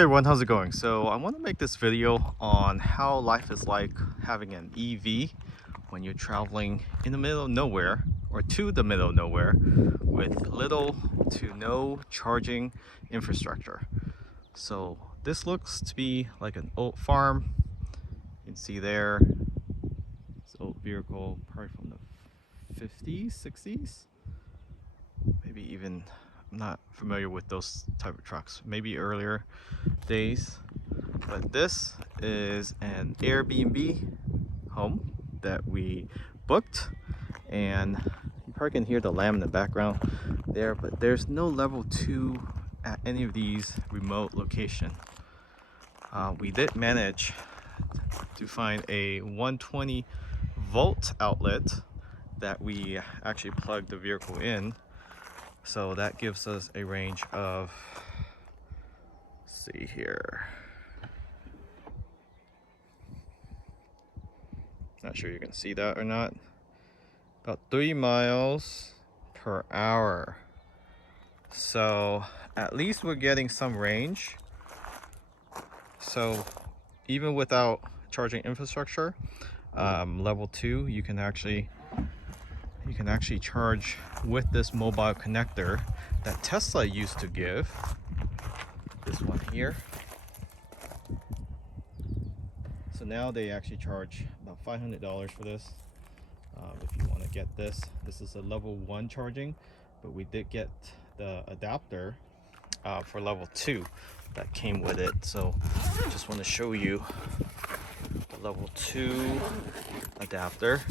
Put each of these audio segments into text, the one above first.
Hey everyone, how's it going? So I want to make this video on how life is like having an EV when you're traveling in the middle of nowhere or to the middle of nowhere with little to no charging infrastructure. So this looks to be like an old farm. You can see there, this old vehicle probably from the 50s, 60s, maybe even, I'm not familiar with those type of trucks, maybe earlier days. But this is an Airbnb home that we booked, and you probably can hear the lamb in the background there, but there's no level 2 at any of these remote locations. We did manage to find a 120 volt outlet that we actually plugged the vehicle in, so that gives us a range of, let's see here, not sure you can see that or not, about 3 miles per hour. So at least we're getting some range. So even without charging infrastructure, level 2, you can actually charge with this mobile connector that Tesla used to give. This one here. So now they actually charge about $500 for this. If you want to get this is a level 1 charging, but we did get the adapter for level 2 that came with it. So just want to show you the level 2 adapter.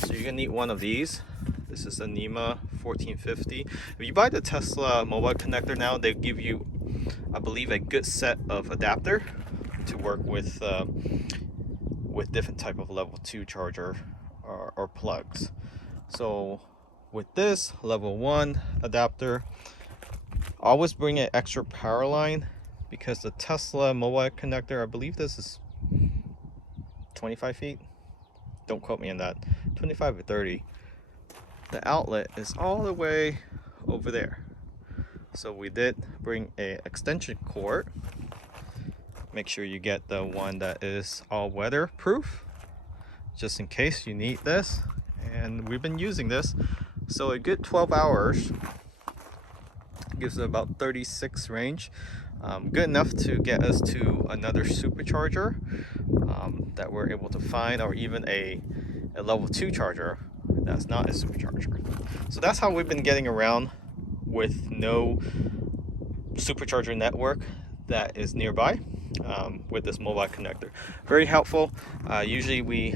So you're gonna need one of these. This is a NEMA 1450. If you buy the Tesla mobile connector now, they give you, I believe, a good set of adapter to work with different type of level 2 charger or plugs. So with this level 1 adapter, always bring an extra power line, because the Tesla mobile connector, I believe this is 25 feet, don't quote me on that, 25 or 30, the outlet is all the way over there. So we did bring a extension cord. Make sure you get the one that is all weather proof, just in case you need this. And we've been using this, so a good 12 hours gives it about 36 range. Good enough to get us to another supercharger that we're able to find, or even a level 2 charger that's not a supercharger. So that's how we've been getting around with no supercharger network that is nearby, with this mobile connector. Very helpful. Usually we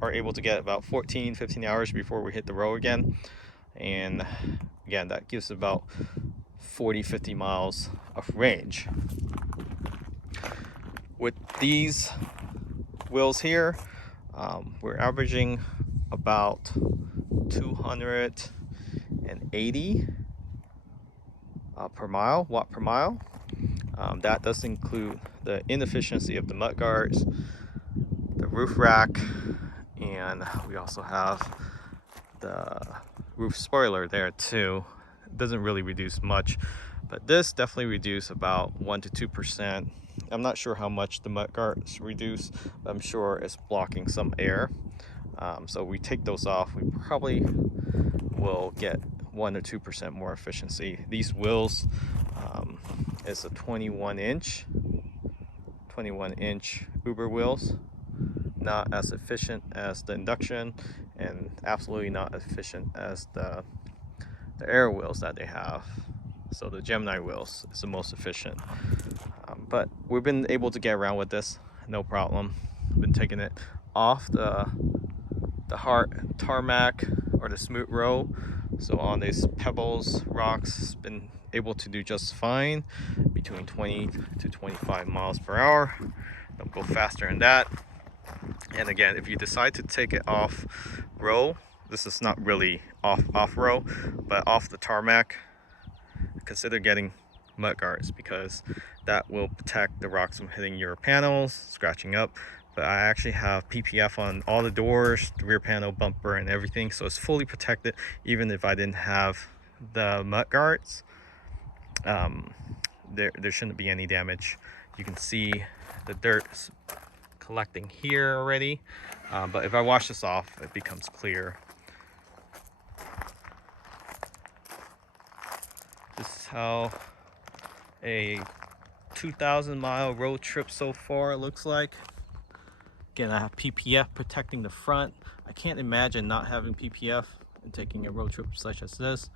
are able to get about 14-15 hours before we hit the road again, and again that gives about 40-50 miles of range. With these wheels here, we're averaging about 280 per mile, watt per mile. That does include the inefficiency of the mud guards, the roof rack, and we also have the roof spoiler there too. It doesn't really reduce much, but this definitely reduces about 1 to 2%. I'm not sure how much the mud guards reduce, but I'm sure it's blocking some air. So we take those off, we probably will get 1 or 2% more efficiency. These wheels is a 21 inch Uber wheels, not as efficient as the induction, and absolutely not as efficient as the air wheels that they have. So the Gemini wheels is the most efficient, but we've been able to get around with this no problem. Been taking it off the hard tarmac or the smooth road, so on these pebbles, rocks, it's been able to do just fine, between 20 to 25 miles per hour. Don't go faster than that. And again, if you decide to take it off road, this is not really off road, but off the tarmac, consider getting mud guards, because that will protect the rocks from hitting your panels, scratching up. But I actually have PPF on all the doors, the rear panel, bumper, and everything, so it's fully protected even if I didn't have the mud guards. there shouldn't be any damage. You can see the dirt collecting here already, but if I wash this off, it becomes clear. This is how a 2,000-mile road trip so far looks like. Again, I have PPF protecting the front. I can't imagine not having PPF and taking a road trip such as this.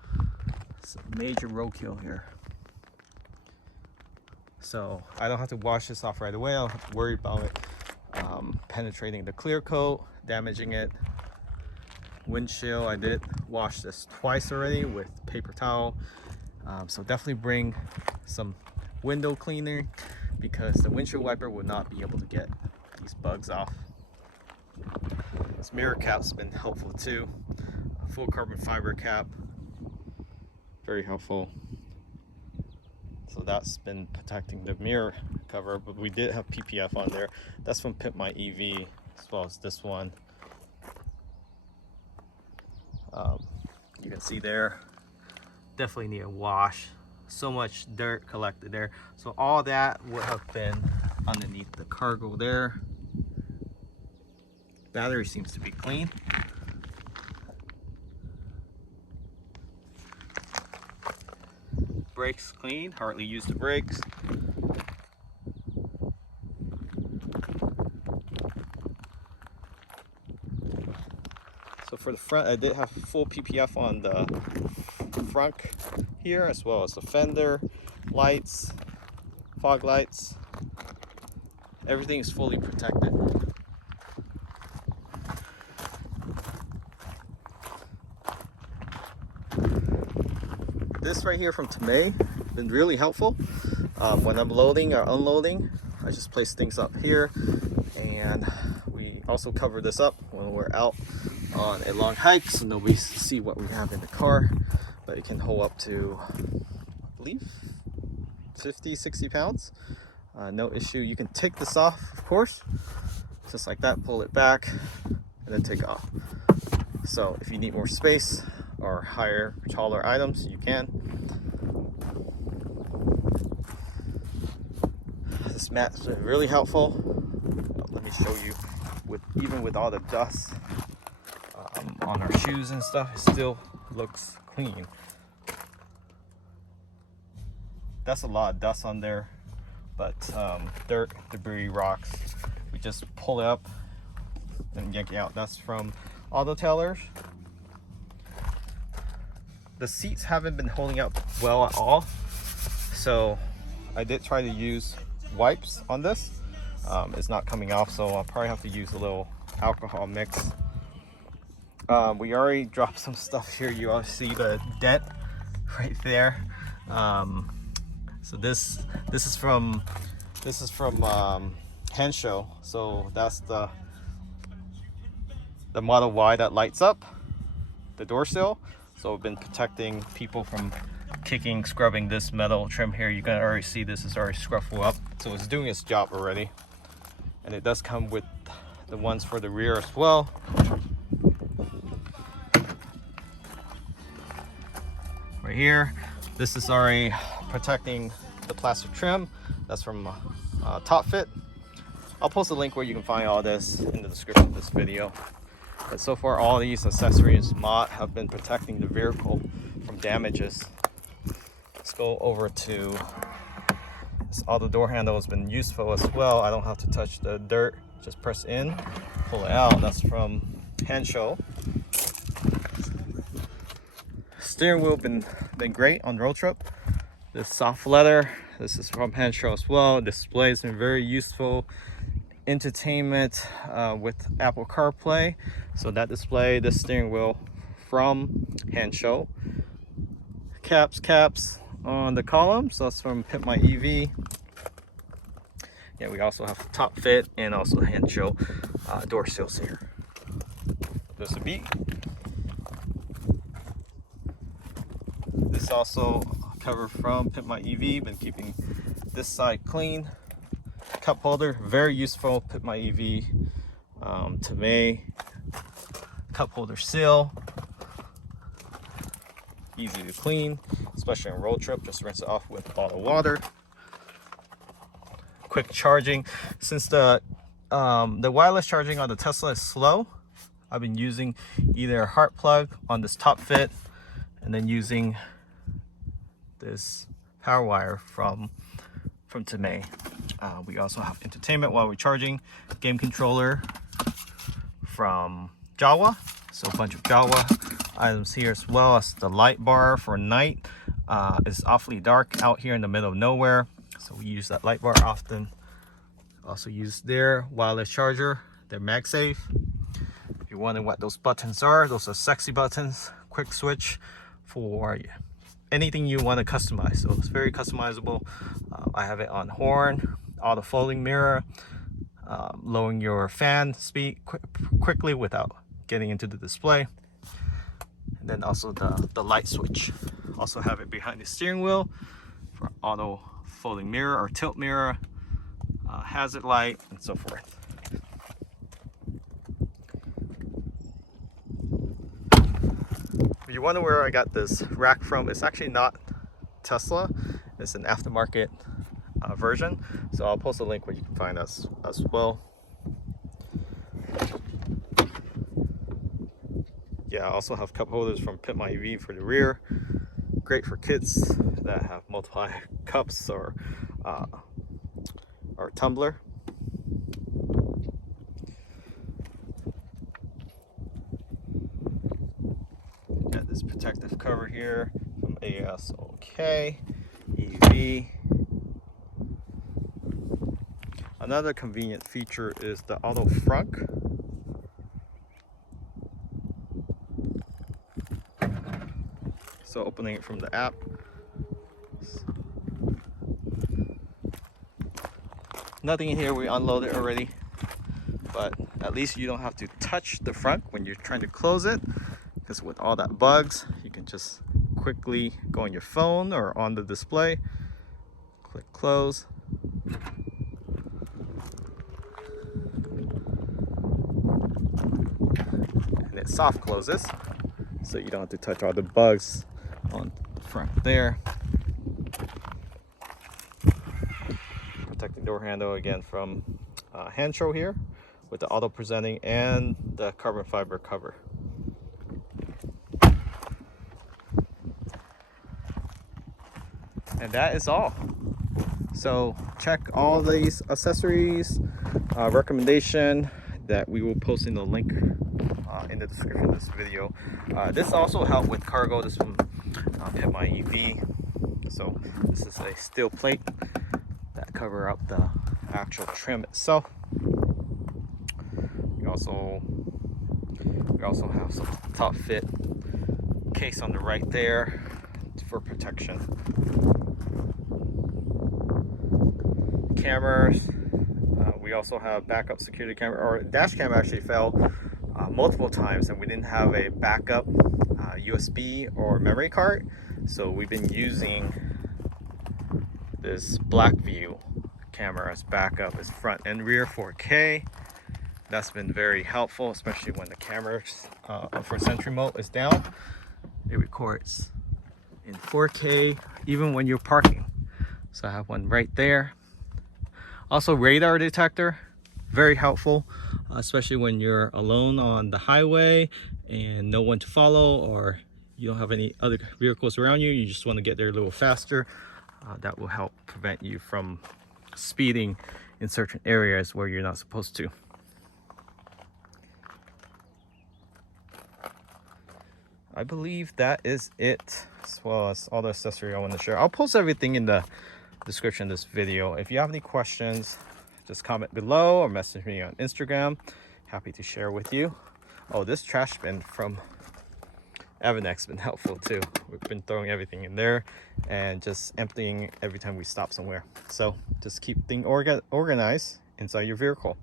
It's a major roadkill here. So I don't have to wash this off right away. I don't have to worry about it penetrating the clear coat, damaging it. Windshield, I did wash this twice already with paper towel. So definitely bring some window cleaner, because the windshield wiper will not be able to get these bugs off. This mirror cap's been helpful too. A full carbon fiber cap, very helpful. So that's been protecting the mirror cover, but we did have PPF on there. That's from Pit My EV, as well as this one. You can see there, definitely need a wash. So much dirt collected there. So all that would have been underneath the cargo there. Battery seems to be clean. Brakes clean, hardly used the brakes. So for the front, I did have full PPF on the front here, as well as the fender, lights, fog lights. Everything is fully protected. This right here from Tomei been really helpful. When I'm loading or unloading, I just place things up here, and we also cover this up when we're out on a long hike so nobody see what we have in the car. But it can hold up to, I believe, 50-60 pounds. No issue. You can take this off, of course, just like that. Pull it back and then take it off. So if you need more space or higher, taller items, you can. This mat's been really helpful. Let me show you, even with all the dust on our shoes and stuff, it still looks clean. That's a lot of dust on there, but dirt, debris, rocks, we just pull it up and yank it out. That's from Auto Tailors. The seats haven't been holding up well at all, so I did try to use wipes on this. It's not coming off, so I'll probably have to use a little alcohol mix. We already dropped some stuff here. You all see the dent right there. So this is from Hensho. So that's the Model Y that lights up the door sill. So we've been protecting people from kicking, scrubbing this metal trim here. You can already see this is already scruffled up, so it's doing its job already. And it does come with the ones for the rear as well. Right here, this is already protecting the plastic trim. That's from Top Fit. I'll post a link where you can find all this in the description of this video. But so far, all these accessories mod have been protecting the vehicle from damages. Let's go over to this auto door handle. Has been useful as well. I don't have to touch the dirt, just press in, pull it out. That's from Hensho. Steering wheel been great on road trip. This soft leather, this is from Hensho as well. Display has been very useful. Entertainment with Apple CarPlay. So that display, this steering wheel from Hensho. Caps on the columns, that's from Pit My EV. Yeah, we also have Top Fit and also Hensho door sills here. There's a beat. This also cover from Pit My EV. Been keeping this side clean. Cup holder, very useful. Pit My EV. Tomei cup holder seal. Easy to clean, especially on road trip. Just rinse it off with a bottle of water. quick charging. Since the wireless charging on the Tesla is slow, I've been using either a heart plug on this top fit and then using this power wire from Tomei. We also have entertainment while we're charging, game controller from Jawa, so a bunch of Jawa items here, as well as the light bar for night. It's awfully dark out here in the middle of nowhere, so we use that light bar often. Also use their wireless charger, their MagSafe. If you're wondering what those buttons are, those are sexy buttons, quick switch for anything you want to customize. So it's very customizable. I have it on horn, auto folding mirror, lowering your fan speed quickly without getting into the display. And then also the light switch. Also have it behind the steering wheel for auto folding mirror or tilt mirror, hazard light, and so forth. If you wonder where I got this rack from, it's actually not Tesla. It's an aftermarket version. So I'll post a link where you can find us as well. Yeah, I also have cup holders from Pit My EV for the rear. Great for kids that have multiple cups or tumbler. Got this protective cover here from ASOK EV. Another convenient feature is the auto frunk. So opening it from the app. Nothing in here, we unloaded already, but at least you don't have to touch the front when you're trying to close it, because with all that bugs, you can just quickly go on your phone or on the display, click close. And it soft closes, so you don't have to touch all the bugs on the front there. Protecting door handle again from Hancho here with the auto presenting and the carbon fiber cover. And that is all. So check all these accessories, recommendation that we will post in the link in the description of this video. This also helped with cargo. This from Pit My EV. So this is a steel plate that cover up the actual trim itself. We also have some top fit case on the right there for protection. Cameras. We also have backup security camera, or dash cam actually fell multiple times, and we didn't have a backup USB or memory card, so we've been using this Blackview camera as backup, as front and rear 4K. That's been very helpful, especially when the camera for Sentry mode is down. It records in 4K even when you're parking. So I have one right there. Also radar detector, very helpful, especially when you're alone on the highway and no one to follow, or you don't have any other vehicles around you, you just want to get there a little faster. That will help prevent you from speeding in certain areas where you're not supposed to. I believe that is it, as well as all the accessory I want to share. I'll post everything in the description of this video. If you have any questions, just comment below or message me on Instagram. Happy to share with you. Oh, this trash bin from Avanex has been helpful too. We've been throwing everything in there and just emptying every time we stop somewhere. So just keep things organized inside your vehicle.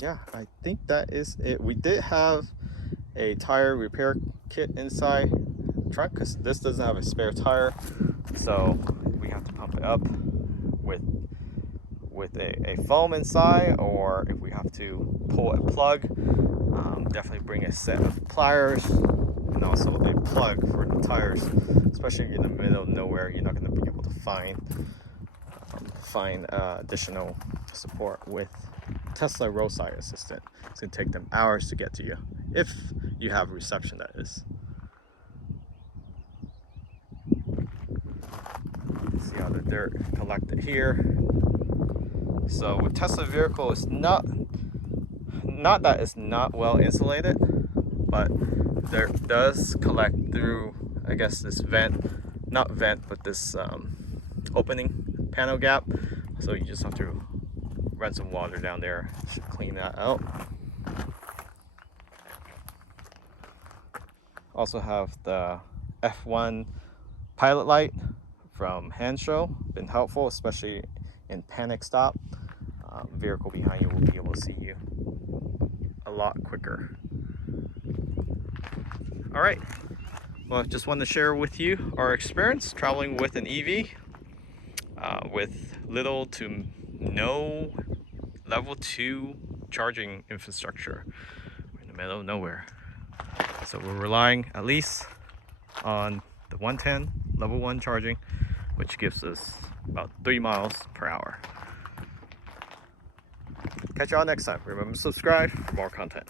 Yeah, I think that is it. We did have a tire repair kit inside the trunk because this doesn't have a spare tire, so we have to pump it up with with a foam inside, or if we have to pull a plug, definitely bring a set of pliers and also a plug for the tires, especially in the middle of nowhere. You're not going to be able to find additional support with Tesla roadside assistant. It's going to take them hours to get to you, if you have reception, that is. See how the dirt collected here. So with Tesla vehicle, it's not that it's not well insulated, but dirt does collect through, I guess, this not vent, but this opening panel gap. So you just have to run some water down there. Should clean that out. Also have the F1 pilot light from Hanshow. Been helpful, especially in panic stop. Vehicle behind you will be able to see you a lot quicker. All right. Well, just wanted to share with you our experience traveling with an EV with little to no level 2 charging infrastructure. We're in the middle of nowhere. So we're relying at least on the 110 level 1 charging, which gives us about 3 miles per hour. Catch y'all next time. Remember to subscribe for more content.